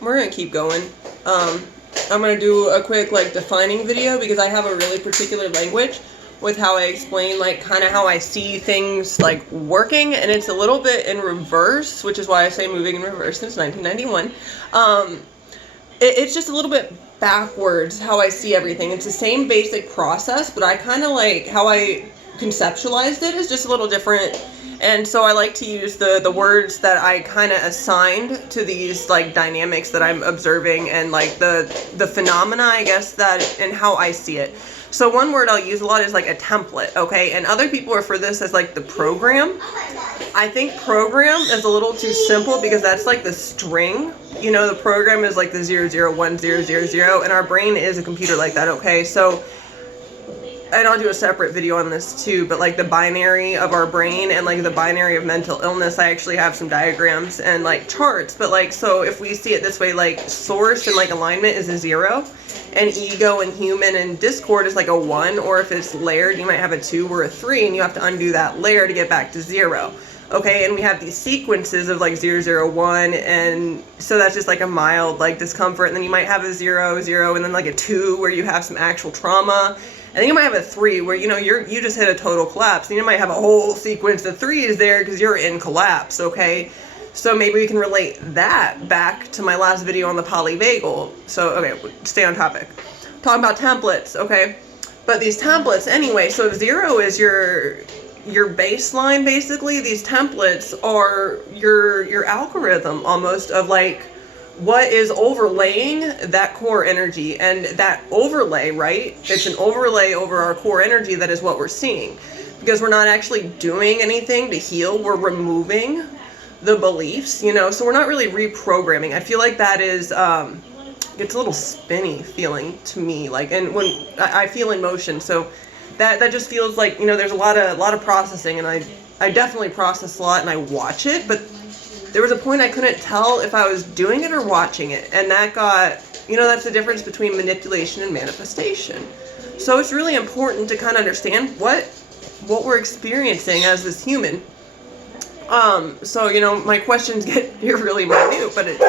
we're gonna keep going. I'm gonna do a quick like defining video because I have a really particular language with how I explain like kind of how I see things like working, and it's a little bit in reverse, which is why I say moving in reverse since 1991. It's just a little bit backwards how I see everything. It's the same basic process, but I kind of like how I conceptualized it is just a little different. And so I like to use the words that I kind of assigned to these like dynamics that I'm observing and like the phenomena, I guess, that and how I see it. So one word I'll use a lot is like a template, okay? And other people refer this as like the program. I think program is a little too simple because that's like the string. You know, the program is like the 001000, and our brain is a computer like that, okay? So, and I'll do a separate video on this too, but like the binary of our brain and like the binary of mental illness, I actually have some diagrams and like charts. But like, so if we see it this way, like source and like alignment is a 0, and ego and human and discord is like a 1, or if it's layered, you might have a 2 or a 3, and you have to undo that layer to get back to 0. Okay, and we have these sequences of like 001, and so that's just like a mild like discomfort, and then you might have a 0, 0, and then like a 2 where you have some actual trauma. And then you might have a 3 where, you know, you just hit a total collapse. And you might have a whole sequence of 3s there because you're in collapse, okay? So maybe we can relate that back to my last video on the polyvagal. So, okay, stay on topic. Talking about templates, okay? But these templates, anyway, so if 0 is your baseline, basically, these templates are your algorithm almost of like, what is overlaying that core energy. And that overlay, right? It's an overlay over our core energy that is what we're seeing. Because we're not actually doing anything to heal, we're removing the beliefs, you know, so we're not really reprogramming. I feel like that is, it's a little spinny feeling to me, like, and when I feel in motion, so that just feels like, you know, there's a lot of processing, and I definitely process a lot and I watch it, but there was a point I couldn't tell if I was doing it or watching it, and that got, you know, that's the difference between manipulation and manifestation. So it's really important to kind of understand what we're experiencing as this human. So, you know, my questions get here really minute, but it's